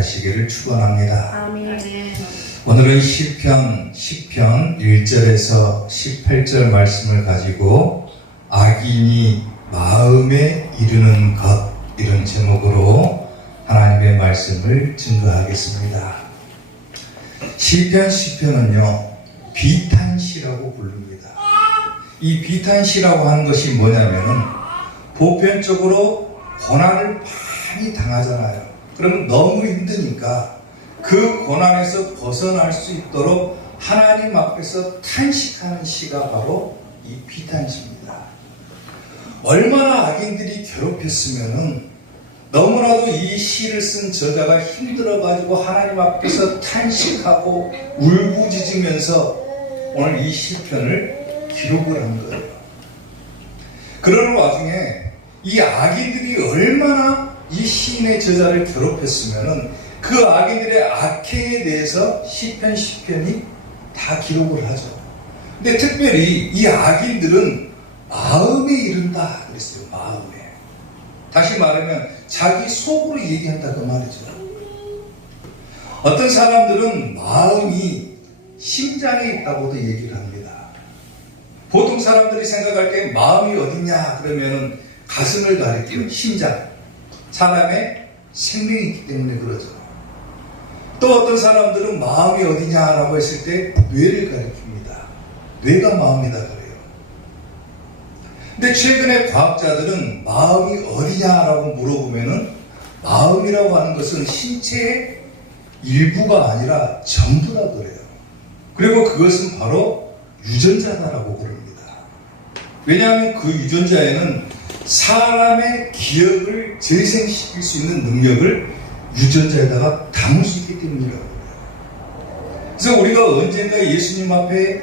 가시기를 축원합니다. 아멘. 오늘은 시편 10편 1절에서 18절 말씀을 가지고 악인이 마음에 이르는 것, 이런 제목으로 하나님의 말씀을 증거하겠습니다. 시편 10편은요 비탄시라고 부릅니다. 이 비탄시라고 하는 것이 뭐냐면은 보편적으로 고난을 많이 당하잖아요. 그러면 너무 힘드니까 그 고난에서 벗어날 수 있도록 하나님 앞에서 탄식하는 시가 바로 이 비탄시입니다. 얼마나 악인들이 괴롭혔으면은 너무나도 이 시를 쓴 저자가 힘들어가지고 하나님 앞에서 탄식하고 울부짖으면서 오늘 이 시편을 기록을 한 거예요. 그러는 와중에 이 악인들이 얼마나 이 시인의 저자를 괴롭혔으면은 그 악인들의 악행에 대해서 시편 10편이 다 기록을 하죠. 근데 특별히 이 악인들은 마음에 이른다 그랬어요. 마음에. 다시 말하면 자기 속으로 얘기한다 그 말이죠. 어떤 사람들은 마음이 심장에 있다고도 얘기를 합니다. 보통 사람들이 생각할 때 마음이 어딨냐 그러면은 가슴을 가리키는 심장, 사람의 생명이 있기 때문에 그러죠. 또 어떤 사람들은 마음이 어디냐라고 했을 때 뇌를 가리킵니다. 뇌가 마음이다 그래요. 근데 최근에 과학자들은 마음이 어디냐라고 물어보면은 마음이라고 하는 것은 신체의 일부가 아니라 전부다 그래요. 그리고 그것은 바로 유전자다라고 부릅니다. 왜냐하면 그 유전자에는 사람의 기억을 재생시킬 수 있는 능력을 유전자에다가 담을 수 있기 때문이라고 해요. 그래서 우리가 언젠가 예수님 앞에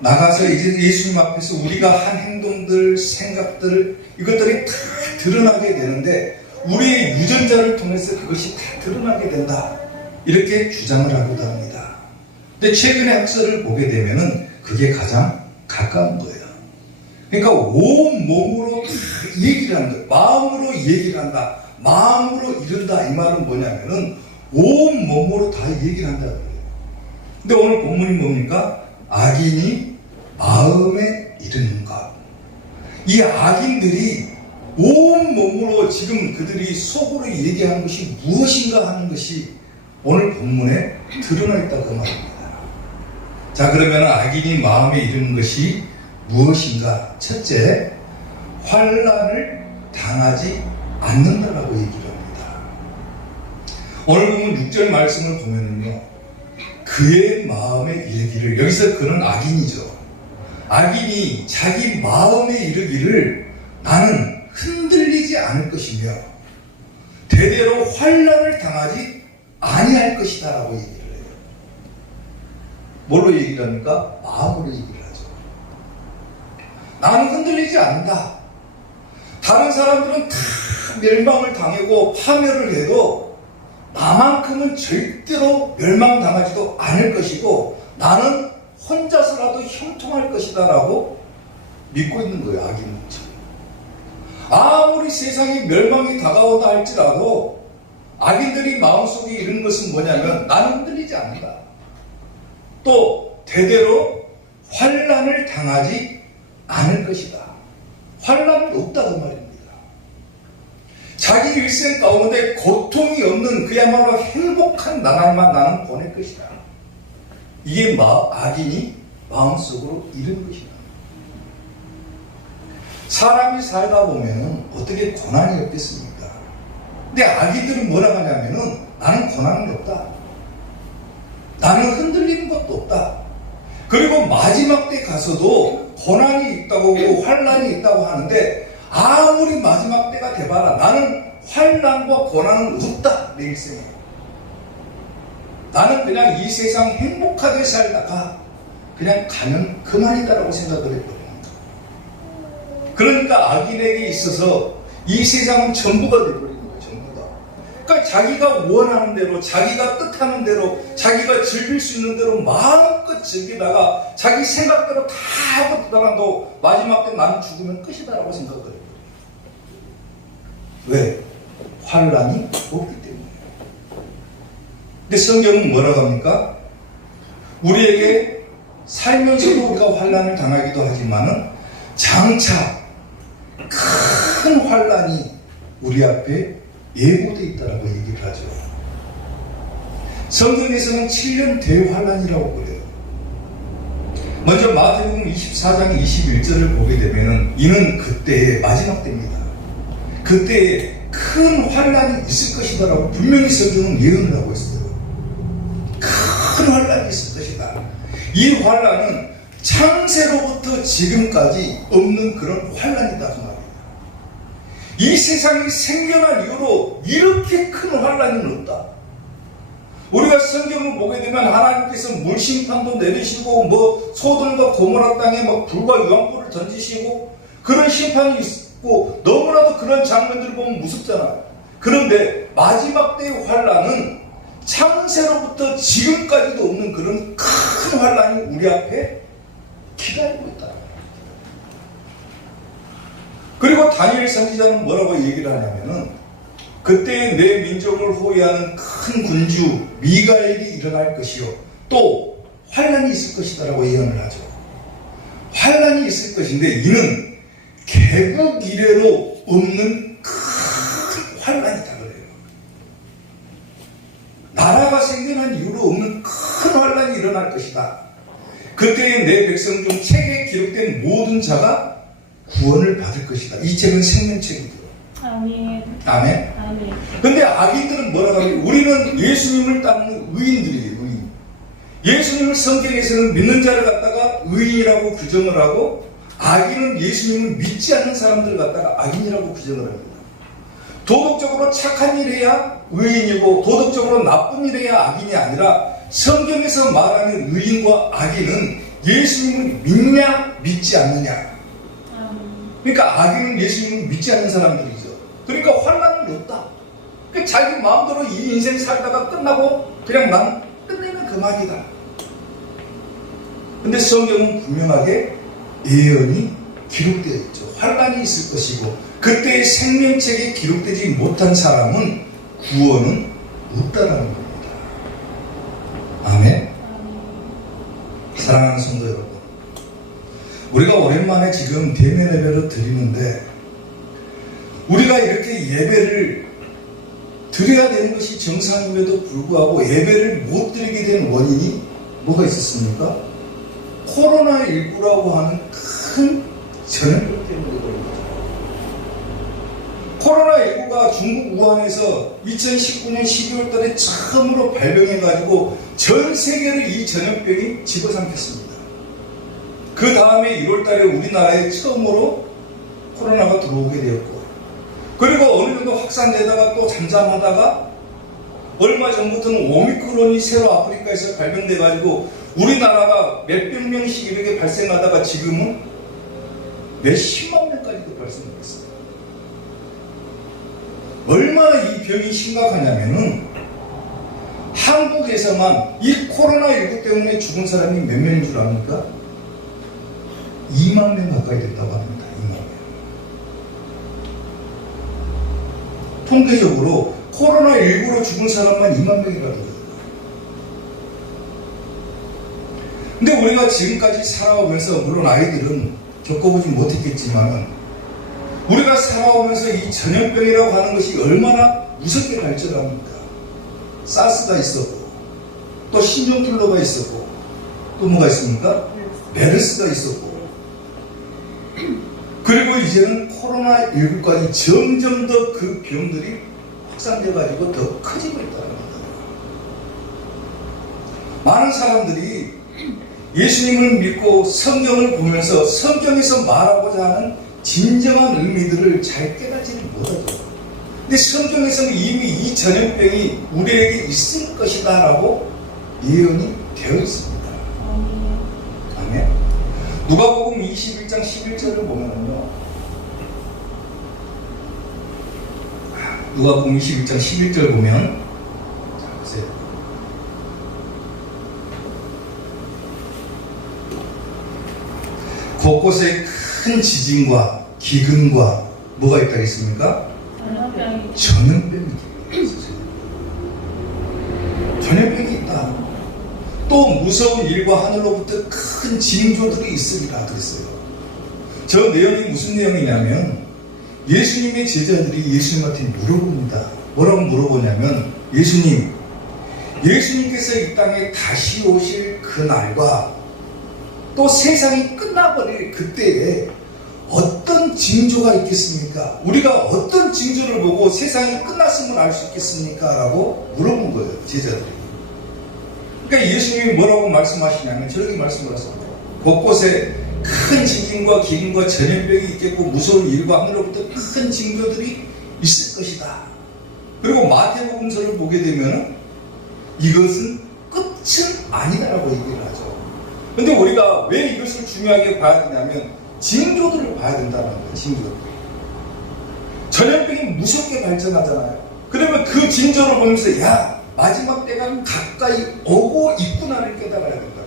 나가서 이제 예수님 앞에서 우리가 한 행동들, 생각들 이것들이 다 드러나게 되는데 우리의 유전자를 통해서 그것이 다 드러나게 된다. 이렇게 주장을 하기도 합니다. 근데 최근의 학설을 보게 되면은 그게 가장 가까운 거예요. 그러니까 온 몸으로 다 얘기를 하는 거예요. 마음으로 얘기를 한다. 마음으로 이른다. 이 말은 뭐냐면은 온 몸으로 다 얘기를 한다는 거예요. 근데 오늘 본문이 뭡니까? 악인이 마음에 이르는 것. 이 악인들이 온 몸으로 지금 그들이 속으로 얘기하는 것이 무엇인가 하는 것이 오늘 본문에 드러나 있다고 말입니다. 자, 그러면 악인이 마음에 이르는 것이 무엇인가? 첫째, 환난을 당하지 않는다라고 얘기를 합니다. 오늘 보면 6절 말씀을 보면은요, 그의 마음에 이르기를, 여기서 그는 악인이죠. 악인이 자기 마음에 이르기를 나는 흔들리지 않을 것이며 대대로 환난을 당하지 아니할 것이다 라고 얘기를 해요. 뭘로 얘기를 합니까? 마음으로 얘기를 하죠. 나는 흔들리지 않는다. 다른 사람들은 다 멸망을 당하고 파멸을 해도 나만큼은 절대로 멸망당하지도 않을 것이고 나는 혼자서라도 형통할 것이다 라고 믿고 있는 거예요. 악인은. 아무리 세상에 멸망이 다가오다 할지라도 악인들이 마음속에 이르는 것은 뭐냐면 나는 흔들리지 않는다. 또 대대로 환난을 당하지 않을 것이다. 환난이 없다고 말입니다. 자기 일생 가운데 고통이 없는 그야말로 행복한 나날만 나는 보낼 것이다. 이게 악인이 마음속으로 이른 것이다. 사람이 살다 보면 어떻게 고난이 없겠습니까? 근데 악인들은 뭐라 하냐면은 나는 고난이 없다. 나는 흔들리는 것도 없다. 그리고 마지막 때 가서도 고난이 있다고 하고 환난이 있다고 하는데 아무리 마지막 때가 돼봐라. 나는 환난과 고난은 없다. 내 일생에. 나는 그냥 이 세상 행복하게 살다가 그냥 가면 그만이다라고 생각을 했거든요. 그러니까 악인에게 있어서 이 세상은 전부가 되어버리는 거예요. 전부가. 그러니까 자기가 원하는 대로, 자기가 뜻하는 대로, 자기가 즐길 수 있는 대로 마음껏 즐기다가 자기 생각대로 다 하고 들어간다고 마지막 때 나는 죽으면 끝이다라고 생각을 해요. 왜? 환란이 없기 때문에. 근데 성경은 뭐라고 합니까? 우리에게 살면서도 우리가 환난을 당하기도 하지만은 장차 큰 환난이 우리 앞에 예고되어 있다라고 얘기를 하죠. 성경에서는 7년 대환난이라고 그래요. 먼저 마태복음 24장 21절을 보게 되면은 이는 그때의 마지막 때입니다. 그때에 큰 환난이 있을 것이다라고 분명히 성경은 예언을 하고 있어요. 큰 환난이 있을 것이다. 이 환난은 창세로부터 지금까지 없는 그런 환난이다 그 말이에요. 이 세상이 생겨난 이후로 이렇게 큰 환난은 없다. 우리가 성경을 보게 되면 하나님께서 물심판도 내리시고 뭐 소돔과 고모라 땅에 막 불과 유황불을 던지시고 그런 심판이 있고 너무나도 그런 장면들을 보면 무섭잖아요. 그런데 마지막 때의 환난은 창세로부터 지금까지도 없는 그런 큰 환난이 우리 앞에 기다리고 있다. 그리고 다니엘 선지자는 뭐라고 얘기를 하냐면은 그때 내 민족을 호위하는 큰 군주 미가엘이 일어날 것이요 또 환난이 있을 것이다라고 예언을 하죠. 환난이 있을 것인데 이는 개국 이래로 없는 큰 환난이다 그래요. 나라가 생겨난 이후로 없는 큰 환난이 일어날 것이다. 그때에 내 백성 중 책에 기록된 모든 자가 구원을 받을 것이다. 이 책은 생명책이죠. 아멘. 아멘. 아멘. 근데 악인들은 뭐라고 하면 우리는 예수님을 따르는 의인들이에요. 의인. 예수님을 성경에서는 믿는 자를 갖다가 의인이라고 규정을 하고 악인은 예수님을 믿지 않는 사람들을 갖다가 악인이라고 규정을 합니다. 도덕적으로 착한 일 해야 의인이고 도덕적으로 나쁜 일 해야 악인이 아니라 성경에서 말하는 의인과 악인은 예수님을 믿냐 믿지 않느냐. 그러니까 악인은 예수님을 믿지 않는 사람들이죠. 그러니까 환난은 없다. 그러니까 자기 마음대로 이 인생 살다가 끝나고 그냥 난 끝내면 그만이다. 근데 성경은 분명하게 예언이 기록되어 있죠. 환난이 있을 것이고 그때의 생명책에 기록되지 못한 사람은 구원은 없다라는 겁니다. 아멘. 사랑하는 성도 여러분, 우리가 오랜만에 지금 대면 예배를 드리는데 우리가 이렇게 예배를 드려야 되는 것이 정상임에도 불구하고 예배를 못 드리게 된 원인이 뭐가 있었습니까? 코로나19라고 하는 큰 전염병 때문에 그런 거죠. 코로나19가 중국 우한에서 2019년 12월 달에 처음으로 발병해가지고 전 세계를 이 전염병이 집어삼켰습니다. 그 다음에 1월 달에 우리나라에 처음으로 코로나가 들어오게 되었고 그리고 어느 정도 확산되다가 또 잠잠하다가 얼마 전부터는 오미크론이 새로 아프리카에서 발병돼가지고 우리나라가 몇백 명씩 이렇게 발생하다가 지금은 몇십만 명까지도 발생했어요. 얼마나 이 병이 심각하냐면은 한국에서만 이 코로나19 때문에 죽은 사람이 몇 명인 줄 압니까? 2만 명 가까이 됐다고 합니다. 2만 명. 통계적으로 코로나19로 죽은 사람만 2만 명이라고 해요. 근데 우리가 지금까지 살아오면서 물론 아이들은 겪어보지 못했겠지만 우리가 살아오면서 이 전염병이라고 하는 것이 얼마나 무섭게 발전합니까? 사스가 있었고 또 신종플루가 있었고 또 뭐가 있습니까? 메르스가 있었고 그리고 이제는 코로나19까지 점점 더 그 병들이 확산돼가지고 더 커지고 있다는 겁니다. 많은 사람들이 예수님을 믿고 성경을 보면서 성경에서 말하고자 하는 진정한 의미들을 잘 깨닫지를 못하죠. 근데 성경에서는 이미 이 전염병이 우리에게 있을 것이다 라고 예언이 되어 있습니다. 아멘. 누가복음 21장 11절을 보면은요. 누가복음 21장 11절 보면 자 보세요. 곳곳에 큰 지진과 기근과 뭐가 있다 했습니까? 전염병이 있었어요. 전염병이 또 무서운 일과 하늘로부터 큰 징조들이 있으리라 그랬어요. 저 내용이 무슨 내용이냐면 예수님의 제자들이 예수님한테 물어봅니다. 뭐라고 물어보냐면 예수님께서 이 땅에 다시 오실 그 날과 또 세상이 끝나버릴 그때에 어떤 징조가 있겠습니까? 우리가 어떤 징조를 보고 세상이 끝났음을 알 수 있겠습니까? 라고 물어본 거예요, 제자들이. 그러니까 예수님이 뭐라고 말씀하시냐면 저렇게 말씀을 하셨습니다. 곳곳에 큰 지진과 기근과 전염병이 있겠고 무서운 일과 하늘로부터 큰 징조들이 있을 것이다. 그리고 마태복음서를 보게 되면 이것은 끝은 아니다라고 얘기를 하죠. 근데 우리가 왜 이것을 중요하게 봐야 되냐면 징조들을 봐야 된다는 거예요. 징조들. 전염병이 무섭게 발전하잖아요. 그러면 그 징조를 보면서 야, 마지막 때가 가까이 오고 있구나를 깨달아야 된다.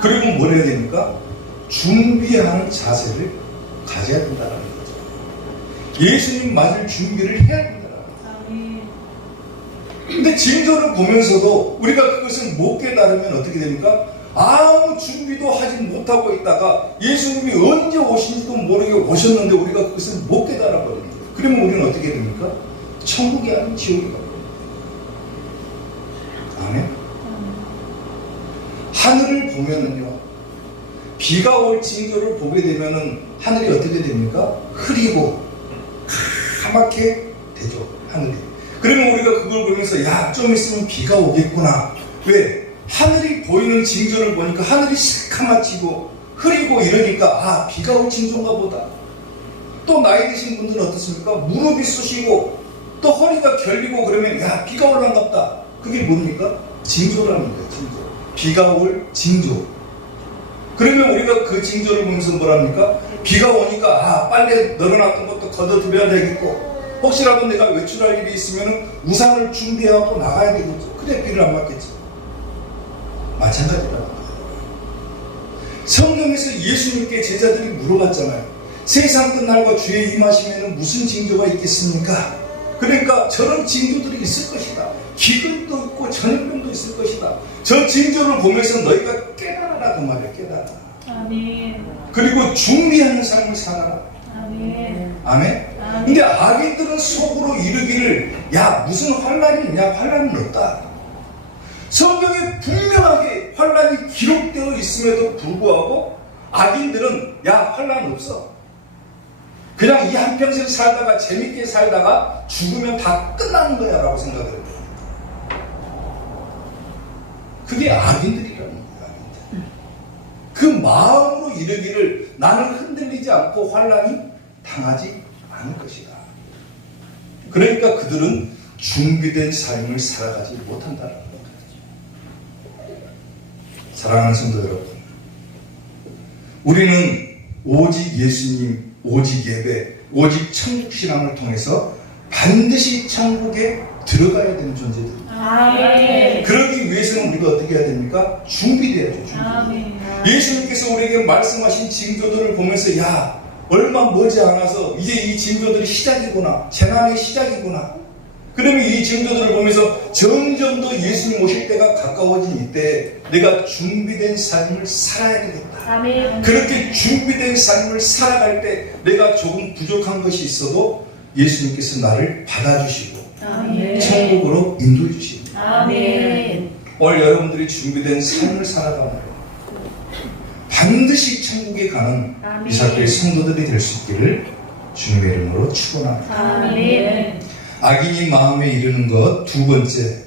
그리고 뭘 해야 됩니까? 준비하는 자세를 가져야 된다는 거죠. 예수님 맞을 준비를 해야 된다는 거죠. 근데 징조를 보면서도 우리가 그것을 못 깨달으면 어떻게 됩니까? 아무 준비도 하지 못하고 있다가 예수님이 언제 오신지도 모르게 오셨는데 우리가 그것을 못 깨달아버리는 거예요. 그러면 우리는 어떻게 됩니까? 천국이 아닌 지옥이 가버려요. 아멘? 하늘을 보면은요, 비가 올 징조를 보게 되면은 하늘이 어떻게 됩니까? 흐리고 까맣게 되죠, 하늘이. 그러면 우리가 그걸 보면서 야, 좀 있으면 비가 오겠구나. 왜? 하늘이 보이는 징조를 보니까 하늘이 새카맣지고 흐리고 이러니까 아, 비가 올 징조인가 보다. 또 나이 드신 분들은 어떻습니까? 무릎이 쑤시고 또 허리가 결리고 그러면 야, 비가 올란가 보다. 그게 뭡니까? 징조라는 거예요, 징조. 비가 올 징조. 그러면 우리가 그 징조를 보면서 뭐랍니까? 비가 오니까 아, 빨래 널어놨던 것도 걷어들여야 되겠고 혹시라도 내가 외출할 일이 있으면 우산을 준비하고 나가야 되겠죠. 그래 비를 안 맞겠죠. 마찬가지라는 거예요. 성경에서 예수님께 제자들이 물어봤잖아요. 세상 끝날과 주의 임하시면 무슨 징조가 있겠습니까? 그러니까 저런 징조들이 있을 것이다. 기근도 있고 전염병도 있을 것이다. 저 징조를 보면서 너희가 깨달아라 그 말이에요. 깨달아. 아멘. 그리고 준비하는 삶을 살아라. 아멘. 아멘. 근데 악인들은 속으로 이르기를 야, 무슨 환난이 있냐? 환난은 없다. 성경에 분명하게 환난이 기록되어 있음에도 불구하고 악인들은 야, 환난 없어. 그냥 이 한평생 살다가 재밌게 살다가 죽으면 다 끝나는 거야 라고 생각을 해요. 그게 악인들이라는 거예요. 악인들. 그 마음으로 이르기를 나는 흔들리지 않고 환난이 당하지 않을 것이다. 그러니까 그들은 준비된 삶을 살아가지 못한다는 거예요. 사랑하는 성도 여러분, 우리는 오직 예수님, 오직 예배, 오직 천국 신앙을 통해서 반드시 천국에 들어가야 되는 존재들입니다. 아멘. 그러기 위해서는 우리가 어떻게 해야 됩니까? 준비돼야죠. 준비. 아멘. 예수님께서 우리에게 말씀하신 징조들을 보면서 야, 얼마 머지 않아서 이제 이 징조들이 시작이구나, 재난의 시작이구나. 그러면 이 징조들을 보면서 점점 더 예수님 오실 때가 가까워진 이때 내가 준비된 삶을 살아야 되겠다. 아멘. 그렇게 준비된 삶을 살아갈 때 내가 조금 부족한 것이 있어도 예수님께서 나를 받아주시고 아멘. 천국으로 인도해 주십니다. 아멘. 오늘 여러분들이 준비된 삶을 살아가면 반드시 천국에 가는 이삭교회 성도들이 될 수 있기를 주님의 이름으로 축원합니다. 아멘. 악인이 마음에 이르는 것 두 번째,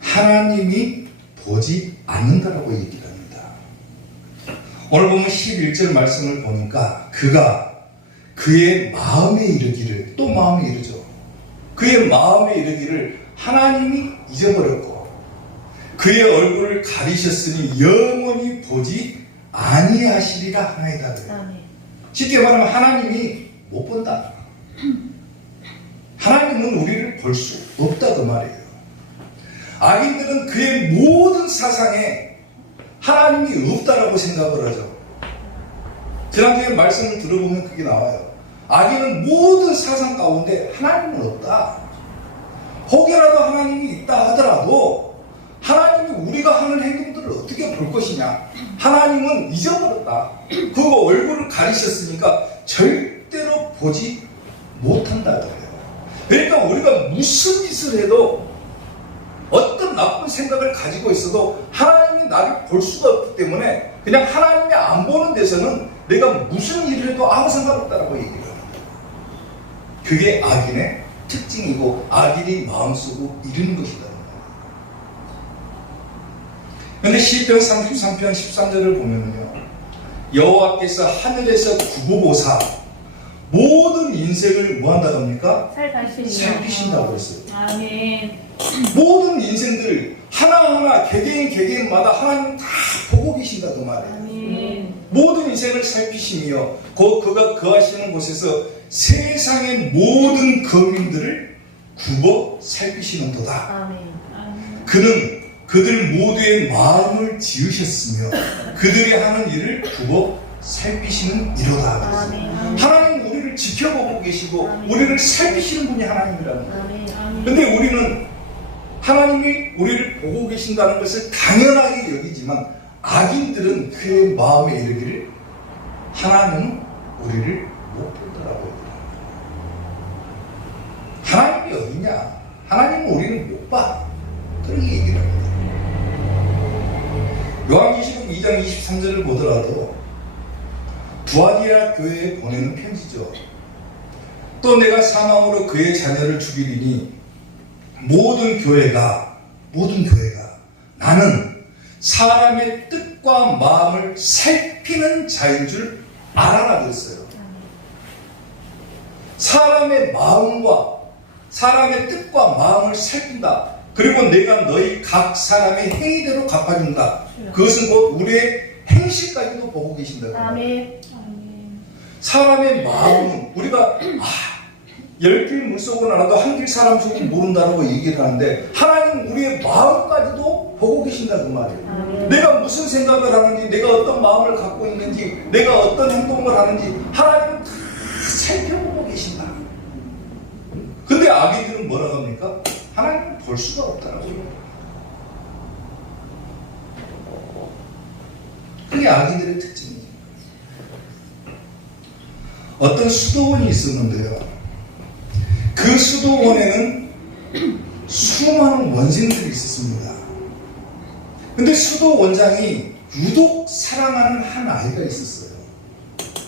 하나님이 보지 않는다라고 얘기를 합니다. 오늘 보면 11절 말씀을 보니까 그가 그의 마음에 이르기를, 또 마음에 이르죠. 그의 마음에 이르기를 하나님이 잊어버렸고 그의 얼굴을 가리셨으니 영원히 보지 아니하시리라 하나이다. 쉽게 말하면 하나님이 못 본다. 하나님은 우리를 볼 수 없다 그 말이에요. 악인들은 그의 모든 사상에 하나님이 없다라고 생각을 하죠. 지난주에 말씀을 들어보면 그게 나와요. 악인은 모든 사상 가운데 하나님은 없다. 혹여라도 하나님이 있다 하더라도 하나님이 우리가 하는 행동들을 어떻게 볼 것이냐? 하나님은 잊어버렸다. 그거 얼굴을 가리셨으니까 절대로 보지 못한다 그래요. 그러니까 우리가 무슨 짓을 해도 어떤 나쁜 생각을 가지고 있어도 하나님이 나를 볼 수가 없기 때문에 그냥 하나님이 안 보는 데서는 내가 무슨 일을 해도 아무 상관없다라고 얘기를 합니다. 그게 악인의 특징이고 악인이 마음속으로 이르는 것이다. 그런데 시편 33편 13절을 보면요, 여호와께서 하늘에서 구보보사 모든 인생을 뭐한다고 합니까? 살피신다고 했어요. 아멘. 모든 인생들 하나하나 개개인마다 하나님 다 보고 계신다 그 말이에요. 아멘. 모든 인생을 살피시며 그가 거하시는 곳에서 세상의 모든 거민들을 굽어 살피시는도다. 아멘. 아멘. 그는 그들 모두의 마음을 지으셨으며 그들이 하는 일을 굽어 살피시는 이로다. 아멘. 하나님 우리를 지켜보고 계시고 아멘. 우리를 살피시는 분이 하나님이라는 거예요. 아멘. 근데 우리는 하나님이 우리를 보고 계신다는 것을 당연하게 여기지만 악인들은 그의 마음에 이르기를 하나님은 우리를 못 보더라고요. 하나님이 어디냐? 하나님은 우리를 못 봐. 그렇게 얘기를 합니다. 요한계시록 2장 23절을 보더라도 두아디라 교회에 보내는 편지죠. 또 내가 사망으로 그의 자녀를 죽이리니 모든 교회가 나는 사람의 뜻과 마음을 살피는 자인 줄 알아라 그랬어요. 사람의 마음과 사람의 뜻과 마음을 살핀다. 그리고 내가 너희 각 사람의 행위대로 갚아준다. 그것은 곧 우리의 행실까지도 보고 계신다. 아멘. 사람의 마음은 우리가 10길 물속은 알아도 한 길 사람 속은 모른다라고 얘기를 하는데 하나님은 우리의 마음까지도 보고 계신다 그 말이에요. 아멘. 내가 무슨 생각을 하는지, 내가 어떤 마음을 갖고 있는지, 내가 어떤 행동을 하는지 하나님은 다 살펴보고 계신다. 근데 악인들은 뭐라고 합니까? 하나님은 볼 수가 없다라고요. 그게 악인들의 특징이죠. 어떤 수도원이 있었는데요, 그 수도원에는 수많은 원생들이 있었습니다. 근데 수도원장이 유독 사랑하는 한 아이가 있었어요.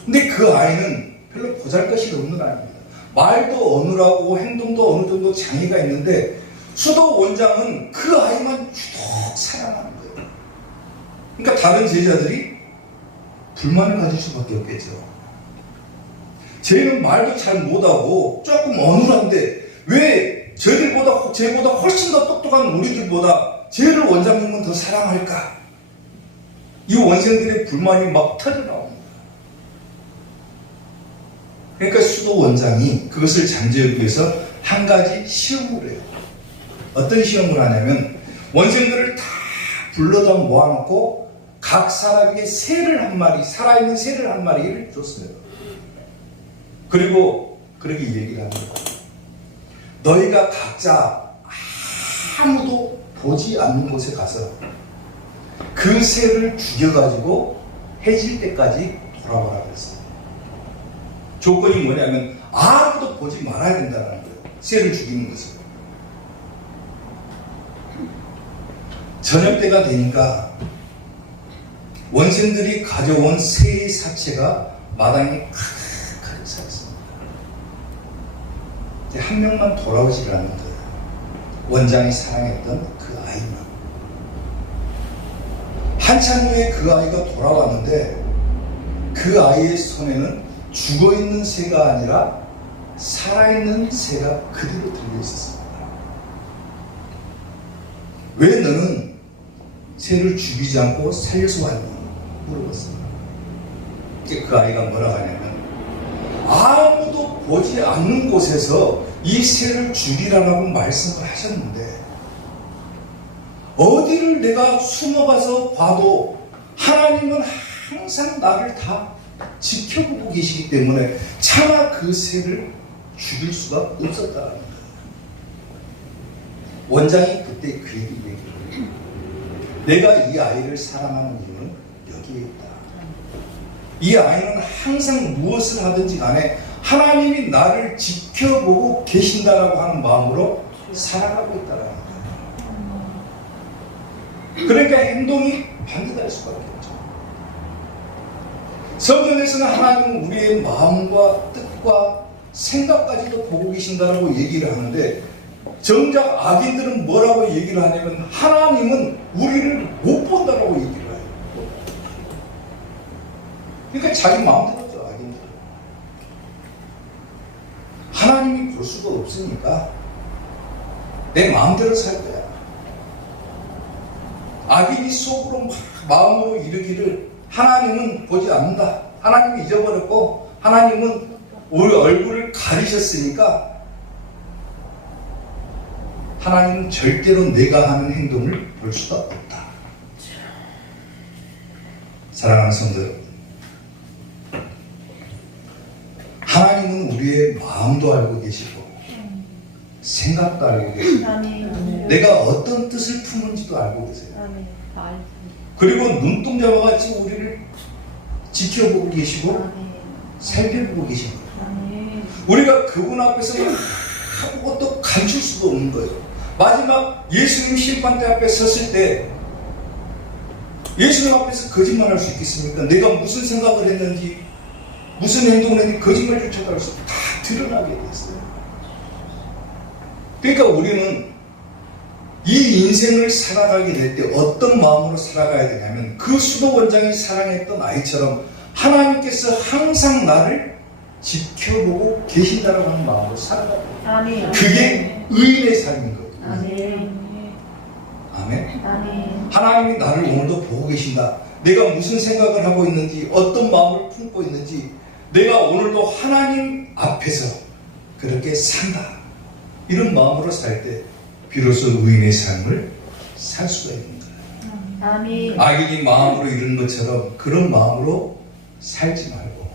근데 그 아이는 별로 보잘것이 없는 아이입니다. 말도 어눌하고 행동도 어느 정도 장애가 있는데 수도원장은 그 아이만 유독 사랑하는 거예요. 그러니까 다른 제자들이 불만을 가질 수밖에 없겠죠. 쟤는 말도 잘 못하고 조금 어눌한데 왜 쟤보다 훨씬 더 똑똑한 우리들보다 쟤를 원장님은 더 사랑할까? 이 원생들의 불만이 막 터져나옵니다. 그러니까 수도 원장이 그것을 잠재우기 위해서 한 가지 시험을 해요. 어떤 시험을 하냐면 원생들을 다 불러다 모아놓고 각 사람에게 새를 한 마리, 살아있는 새를 한 마리를 줬어요. 그리고 그렇게 얘기를 합니다. 너희가 각자 아무도 보지 않는 곳에 가서 그 새를 죽여가지고 해질 때까지 돌아오라 그랬어요. 조건이 뭐냐면 아무도 보지 말아야 된다는 거예요. 새를 죽이는 것을. 저녁 때가 되니까 원생들이 가져온 새의 사체가 마당에 가득 차 있습니다. 한 명만 돌아오질 않는 거예요. 원장이 사랑했던 그 아이만. 한참 후에 그 아이가 돌아왔는데 그 아이의 손에는 죽어있는 새가 아니라 살아있는 새가 그대로 들려있었습니다. 왜 너는 새를 죽이지 않고 살려서 왔니? 물어봤습니다. 그 아이가 뭐라고 하냐면 아무도 보지 않는 곳에서 이 새를 죽이라고 말씀을 하셨는데 어디를 내가 숨어가서 봐도 하나님은 항상 나를 다 지켜보고 계시기 때문에 차마 그 새를 죽일 수가 없었다는 거예요. 원장이 그때 그 얘기를 내가 이 아이를 사랑하는 이유는 여기에 있다. 이 아이는 항상 무엇을 하든지 간에 하나님이 나를 지켜보고 계신다라고 하는 마음으로 살아가고 있다라는 거예요. 그러니까 행동이 반대될 수밖에 없죠. 성경에서는 하나님은 우리의 마음과 뜻과 생각까지도 보고 계신다라고 얘기를 하는데, 정작 악인들은 뭐라고 얘기를 하냐면 하나님은 우리를 못 본다라고 얘기를 해요. 그러니까 자기 마음대로죠, 악인들은. 하나님이 볼 수가 없으니까 내 마음대로 살 거야. 악인이 속으로 막 마음으로 이르기를 하나님은 보지 않는다. 하나님이 잊어버렸고 하나님은 우리 얼굴을 가리셨으니까 하나님은 절대로 내가 하는 행동을 볼 수가 없다. 사랑하는 성도 여러분, 하나님은 우리의 마음도 알고 계시고 생각도 알고 계시고 아멘. 내가 어떤 뜻을 품은지도 알고 계세요. 아멘. 그리고 눈동자와 같이 우리를 지켜보고 계시고 아멘. 살펴보고 계십니다. 아멘. 우리가 그분 앞에서 아무것도 감출 수도 없는 거예요. 마지막 예수님 심판대 앞에 섰을 때 예수님 앞에서 거짓말할 수 있겠습니까? 내가 무슨 생각을 했는지 무슨 행동을 했는지 거짓말조차도 할 수 없고 다 드러나게 됐어요. 그러니까 우리는 이 인생을 살아가게 될 때 어떤 마음으로 살아가야 되냐면 그 수도 원장이 사랑했던 아이처럼 하나님께서 항상 나를 지켜보고 계신다라고 하는 마음으로 살아가야 돼요. 아멘. 그게 의인의 삶인 거예요. 아멘. 아멘. 아멘. 하나님이 나를 오늘도 보고 계신다. 내가 무슨 생각을 하고 있는지, 어떤 마음을 품고 있는지, 내가 오늘도 하나님 앞에서 그렇게 산다. 이런 마음으로 살 때 비로소 의인의 삶을 살 수가 있는 거예요. 아멘. 악인이 마음으로 이런 것처럼 그런 마음으로 살지 말고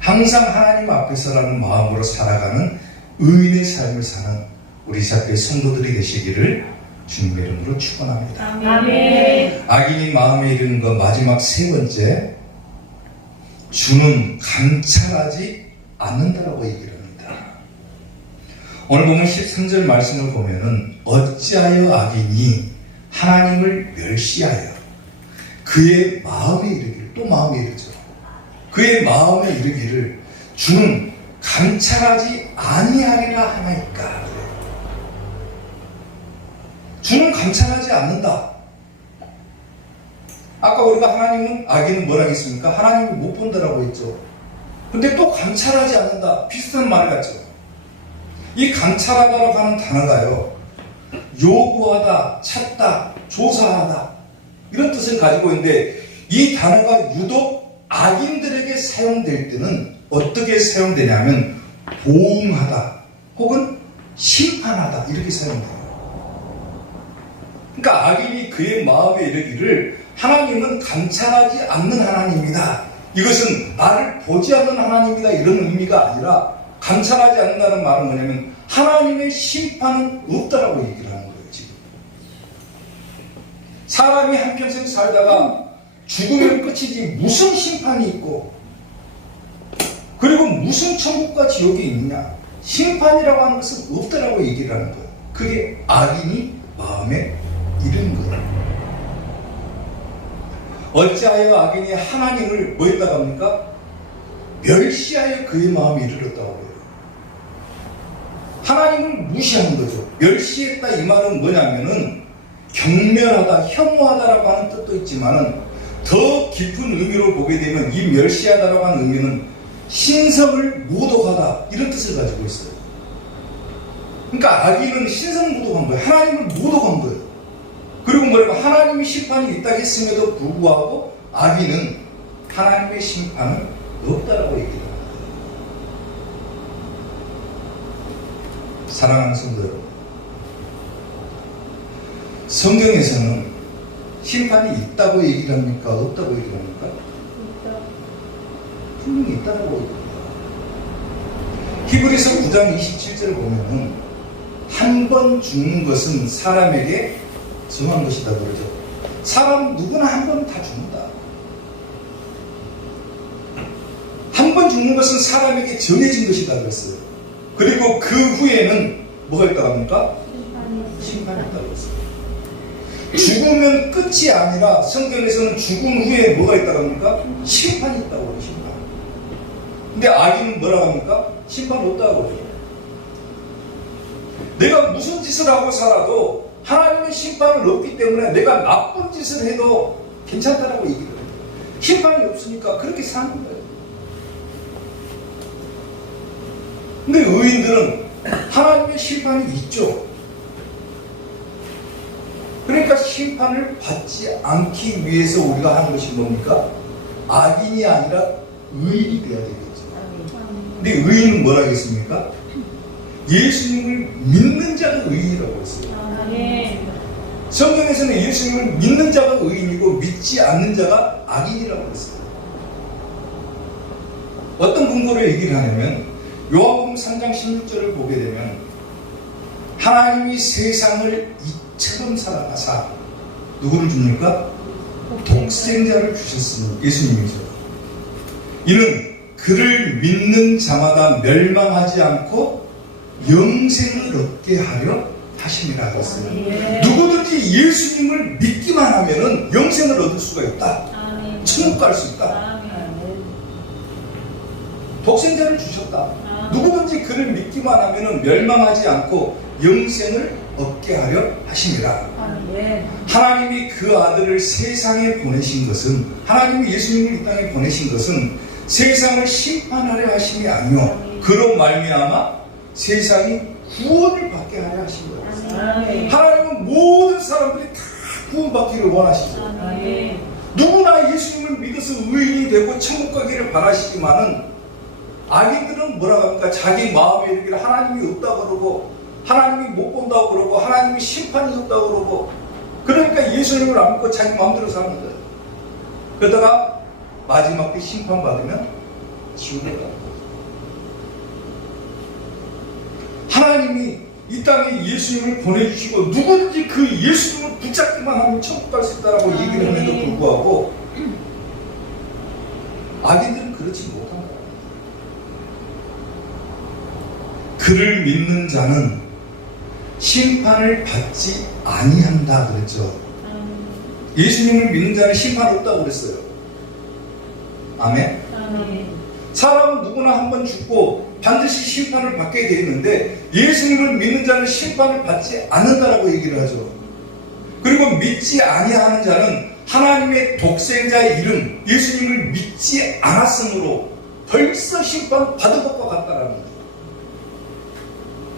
항상 하나님 앞에서라는 마음으로 살아가는 의인의 삶을 사는 우리 사교의 성도들이 되시기를 주님의 이름으로 축원합니다. 아멘. 악인이 마음에 이르는 것 마지막 세 번째, 주는 감찰하지 않는다라고 얘기를 합니다. 오늘 보면 13절 말씀을 보면은 어찌하여 악인이 하나님을 멸시하여 그의 마음에 이르기를, 또 마음에 이르죠. 그의 마음에 이르기를 주는 감찰하지 아니하리라 하나이까. 주는 감찰하지 않는다. 아까 우리가 하나님은, 악인은 뭐라 했습니까? 하나님을 못 본다라고 했죠. 근데 또 감찰하지 않는다. 비슷한 말 같죠. 이 감찰하다라고 하는 단어가요, 요구하다, 찾다, 조사하다 이런 뜻을 가지고 있는데 이 단어가 유독 악인들에게 사용될 때는 어떻게 사용되냐면 보응하다 혹은 심판하다 이렇게 사용돼요. 그러니까 악인이 그의 마음에 이르기를 하나님은 감찰하지 않는 하나님이다. 이것은 나를 보지 않는 하나님이다 이런 의미가 아니라, 감찰하지 않는다는 말은 뭐냐면 하나님의 심판은 없다라고 얘기를 하는 거예요. 지금 사람이 한평생 살다가 죽으면 끝이지 무슨 심판이 있고 그리고 무슨 천국과 지옥이 있느냐, 심판이라고 하는 것은 없다라고 얘기를 하는 거예요. 그게 악인이 마음에 이른 거예요. 어찌하여 악인이 하나님을 뭐 했다고 합니까? 멸시하여 그의 마음에 이르렀다고 해요. 하나님을 무시하는 거죠. 멸시했다 이 말은 뭐냐면은 경멸하다, 혐오하다라고 하는 뜻도 있지만은 더 깊은 의미로 보게 되면 이 멸시하다라고 하는 의미는 신성을 모독하다 이런 뜻을 가지고 있어요. 그러니까 악인은 신성을 모독한 거예요. 하나님을 모독한 거예요. 그리고 뭐라고 하나님의 심판이 있다 했음에도 불구하고 악인은 하나님의 심판은 없다라고 얘기합니다. 사랑하는 성도 여러분, 성경에서는 심판이 있다고 얘기를 합니까? 없다고 얘기를 합니까? 분명히 있다고 얘기합니다. 히브리서 9장 27절을 보면은 한 번 죽는 것은 사람에게 정한 것이다 그러죠. 사람 누구나 한 번 다 죽는다. 한 번 죽는 것은 사람에게 정해진 것이다 그랬어요. 그리고 그 후에는 뭐가 있다고 합니까? 심판이 있다고 했어요. 죽으면 끝이 아니라 성경에서는 죽은 후에 뭐가 있다고 합니까? 심판이 있다고 해요. 심판. 근데 악인은 뭐라고 합니까? 심판 없다고 해요. 내가 무슨 짓을 하고 살아도 하나님의 심판은 없기 때문에 내가 나쁜 짓을 해도 괜찮다라고 얘기를 해요. 심판이 없으니까 그렇게 사는 거예요. 근데 의인들은 하나님의 심판이 있죠. 그러니까 심판을 받지 않기 위해서 우리가 하는 것이 뭡니까? 악인이 아니라 의인이 되어야 되겠죠. 근데 의인은 뭐라 했습니까? 예수님을 믿는 자가 의인이라고 했어요. 성경에서는 예수님을 믿는 자가 의인이고 믿지 않는 자가 악인이라고 했어요. 어떤 근거로 얘기를 하냐면 요한복음 3장 16절을 보게 되면 하나님이 세상을 이처럼 사랑하사 누구를 줍니까? 독생자를 주셨으니 예수님이죠. 이는 그를 믿는 자마다 멸망하지 않고 영생을 얻게 하려 하심이라 했어요. 누구든지 예수님을 믿기만 하면은 영생을 얻을 수가 있다. 천국 갈 수 있다. 독생자를 주셨다. 누구든지 그를 믿기만 하면은 멸망하지 않고 영생을 얻게 하려 하심이라. 하나님이 그 아들을 세상에 보내신 것은 하나님이 예수님을 이 땅에 보내신 것은 세상을 심판하려 하심이 아니요 그로 말미암아 세상이 구원을 받게 하려 하신 거예요. 하나님은 모든 사람들이 다 구원받기를 원하시죠. 누구나 예수님을 믿어서 의인이 되고 천국 가기를 바라시지만은 악인들은 뭐라고 합니까? 자기 마음에 이르기를 하나님이 없다고 그러고 하나님이 못 본다고 그러고 하나님이 심판이 없다고 그러고 그러니까 예수님을 안 믿고 자기 마음대로 사는 거예요. 그러다가 마지막 때 심판받으면 지옥에 가는 거예요. 하나님이 이 땅에 예수님을 보내주시고 누구든지 그 예수님을 붙잡기만 하면 천국 갈 수 있다라고 얘기를 함에도 불구하고 악인들은 그렇지 못한 거예요. 그를 믿는 자는 심판을 받지 아니한다 그랬죠. 예수님을 믿는 자는 심판 없다고 그랬어요. 아멘. 사람은 누구나 한 번 죽고 반드시 심판을 받게 되어 있는데 예수님을 믿는 자는 심판을 받지 않는다라고 얘기를 하죠. 그리고 믿지 아니하는 자는 하나님의 독생자의 이름 예수님을 믿지 않았으므로 벌써 심판 받은 것과 같다라는 거죠.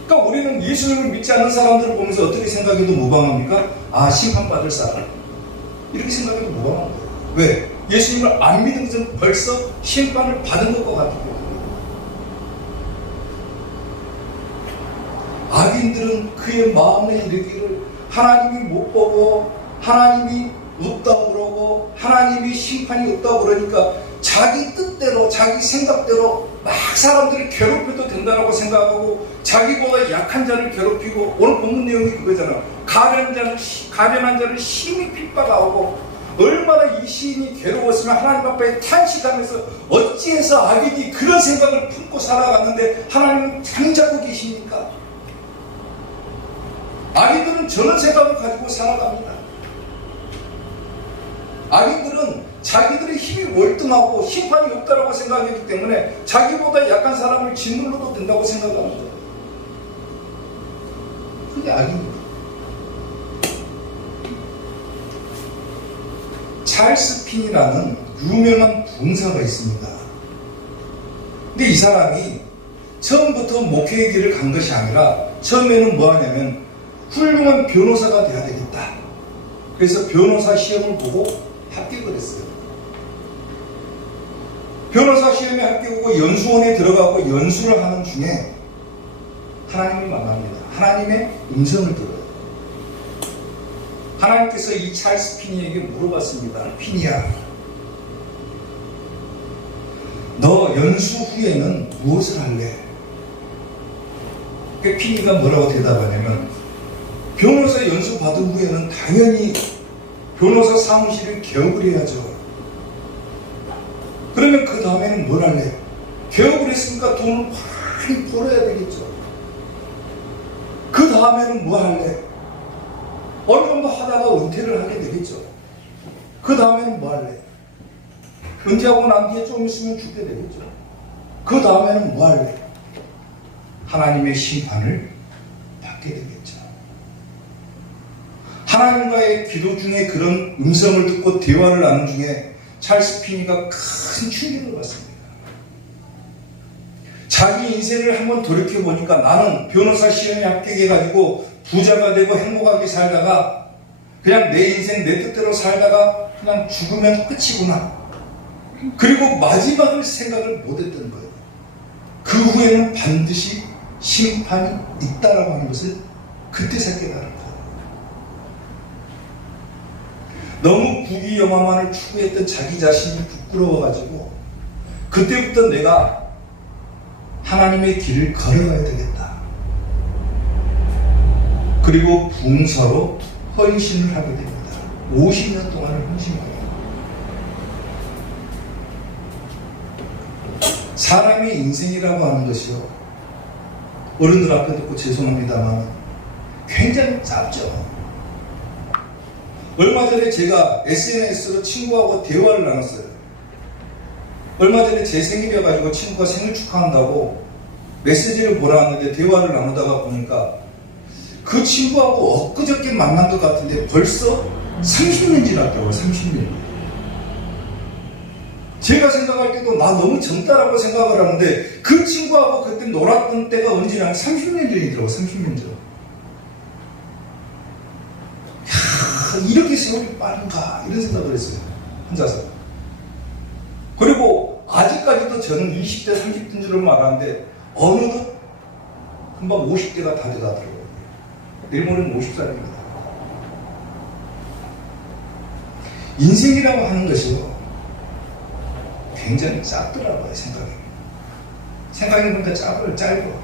그러니까 우리는 예수님을 믿지 않는 사람들을 보면서 어떻게 생각해도 무방합니까? 아, 심판받을 사람 이렇게 생각해도 무방한 거예요. 왜? 예수님을 안 믿은 것은 벌써 심판을 받은 것과 같기 때문에. 악인들은 그의 마음에 이르기를 하나님이 못 보고 하나님이 없다고 그러고 하나님이 심판이 없다고 그러니까 자기 뜻대로 자기 생각대로 막 사람들을 괴롭혀도 된다고 생각하고 자기보다 약한 자를 괴롭히고 오늘 본문 내용이 그거잖아. 가련한 자를 심히 핍박하고 얼마나 이 시인이 괴로웠으면 하나님 앞에 탄식하면서 어찌해서 악인이 그런 생각을 품고 살아갔는데 하나님은 잠자고 계십니까? 악인들은 저런 생각을 가지고 살아갑니다. 악인들은 자기들의 힘이 월등하고 심판이 없다고 생각하기 때문에 자기보다 약한 사람을 짓눌러도 된다고 생각합니다. 그게 악입니다. 찰스 핀이라는 유명한 부흥사가 있습니다. 근데 이 사람이 처음부터 목회의 길을 간 것이 아니라 처음에는 뭐 하냐면 훌륭한 변호사가 돼야 되겠다. 그래서 변호사 시험을 보고 합격을 했어요. 변호사 시험에 합격하고 연수원에 들어가고 연수를 하는 중에 하나님을 만납니다. 하나님의 음성을 들어요. 하나님께서 이 찰스 피니에게 물어봤습니다. 피니야, 너 연수 후에는 무엇을 할래? 그 피니가 뭐라고 대답하냐면 변호사 연수 받은 후에는 당연히 변호사 사무실을 개업을 해야죠. 그러면 그 다음에는 뭘 할래? 개업을 했으니까 돈을 많이 벌어야 되겠죠. 그 다음에는 뭐 할래? 어느 정도 하다가 은퇴를 하게 되겠죠. 그 다음에는 뭐 할래? 은퇴하고 난 뒤에 좀 있으면 죽게 되겠죠. 그 다음에는 뭐 할래? 하나님의 심판을 받게 되겠죠. 하나님과의 기도 중에 그런 음성을 듣고 대화를 나눈 중에 찰스 피니가 큰 충격을 받습니다. 자기 인생을 한번 돌이켜보니까 나는 변호사 시험에 합격해가지고 부자가 되고 행복하게 살다가 그냥 내 인생 내 뜻대로 살다가 그냥 죽으면 끝이구나. 그리고 마지막을 생각을 못했던 거예요. 그 후에는 반드시 심판이 있다라고 하는 것을 그때서 깨달은 거예요. 너무 부귀영화만을 추구했던 자기 자신이 부끄러워가지고 그때부터 내가 하나님의 길을 걸어가야 되겠다. 그리고 붕사로 헌신을 하게 됩니다. 50년 동안을 헌신합니다. 사람의 인생이라고 하는 것이요, 어른들 앞에 듣고 죄송합니다만 굉장히 짧죠. 얼마 전에 제가 SNS로 친구하고 대화를 나눴어요. 얼마 전에 제 생일이어가지고 친구가 생일 축하한다고 메시지를 보내왔는데 대화를 나누다가 보니까 그 친구하고 엊그저께 만난 것 같은데 벌써 30년 지났다고요. 30년. 제가 생각할 때도 나 너무 젊다라고 생각을 하는데 그 친구하고 그때 놀았던 때가 언제냐면 30년 전이더라고요. 30년 전. 야, 이렇게 세월이 빠른가 이런 생각을 했어요. 혼자서. 그리고 아직까지도 저는 20대 30대인 줄은 알았는데 어느덧 금방 50대가 다 돼가더라고요. 내일 모레는 50살입니다. 인생이라고 하는 것이요, 굉장히 짧더라고요. 생각해보니까 짧고.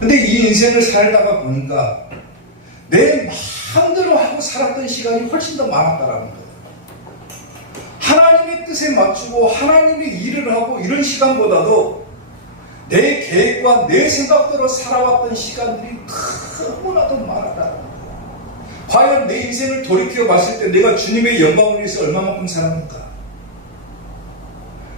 근데 이 인생을 살다가 보니까 내 마음대로 하고 살았던 시간이 훨씬 더 많았다라는 거예요. 하나님의 뜻에 맞추고 하나님의 일을 하고 이런 시간보다도 내 계획과 내 생각대로 살아왔던 시간들이 너무나도 많았다는 거예요. 과연 내 인생을 돌이켜 봤을 때 내가 주님의 영광을 위해서 얼마만큼 살았는가?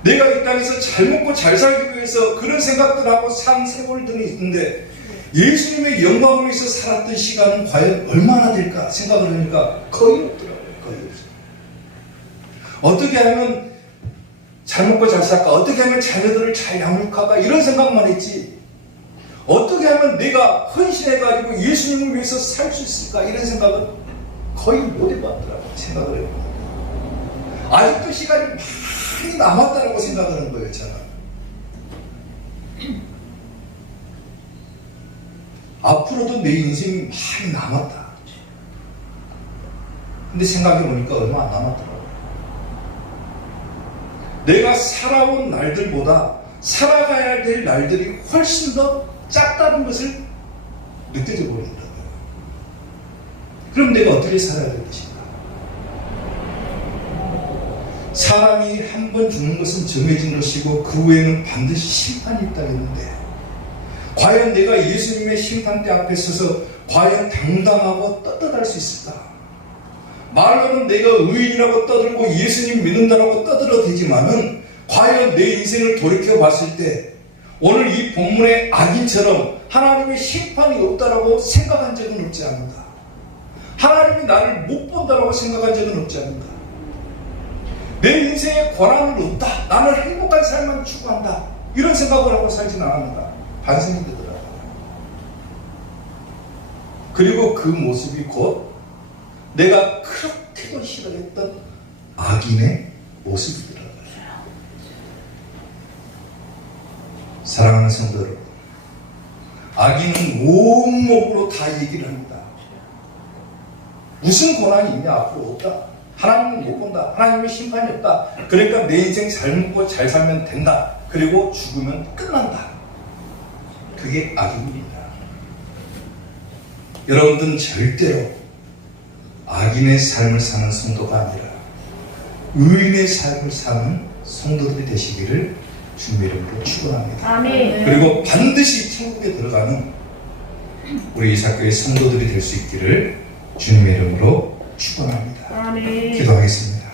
내가 이 땅에서 잘 먹고 잘 살기 위해서 그런 생각들하고 산 세월들이 있는데 예수님의 영광을 위해서 살았던 시간은 과연 얼마나 될까 생각을 하니까 거의 없더라고요. 거의 없어요. 어떻게 하면 잘 먹고 잘 살까? 어떻게 하면 자녀들을 잘 양육할까? 이런 생각만 했지. 어떻게 하면 내가 헌신해가지고 예수님을 위해서 살 수 있을까? 이런 생각은 거의 못 해봤더라고요. 생각을 해보면. 아직도 시간이 많이 남았다라고 생각하는 거예요. 저는. 앞으로도 내 인생이 많이 남았다. 근데 생각해보니까 얼마 안 남았더라고요. 내가 살아온 날들보다 살아가야 될 날들이 훨씬 더 작다는 것을 느껴져 버린다고요. 그럼 내가 어떻게 살아야 될 것인가? 사람이 한 번 죽는 것은 정해진 것이고 그 후에는 반드시 심판이 있다 했는데 과연 내가 예수님의 심판대 앞에 서서 과연 당당하고 떳떳할 수 있을까? 말로는 내가 의인이라고 떠들고 예수님 믿는다라고 떠들어대지만은 과연 내 인생을 돌이켜 봤을 때 오늘 이 본문의 악인처럼 하나님의 심판이 없다라고 생각한 적은 없지 않는가? 하나님이 나를 못 본다라고 생각한 적은 없지 않는가? 내 인생에 권한은 없다. 나는 행복한 삶만 추구한다. 이런 생각을 하고 살진 않았는가? 반성이 되더라고요. 그리고 그 모습이 곧 내가 그렇게도 싫어했던 악인의 모습이더라고요. 사랑하는 성도 여러분, 악인은 온몸으로 다 얘기를 합니다. 무슨 권한이 있냐? 앞으로 없다. 하나님은 못 본다. 하나님의 심판이 없다. 그러니까 내 인생 잘 먹고 잘 살면 된다. 그리고 죽으면 끝난다. 그게 악입니다. 여러분들은 절대로 악인의 삶을 사는 성도가 아니라 의인의 삶을 사는 성도들이 되시기를 주님의 이름으로 축원합니다. 아멘. 그리고 반드시 천국에 들어가는 우리 이사교의 성도들이 될 수 있기를 주님의 이름으로 축원합니다. 아멘. 기도하겠습니다.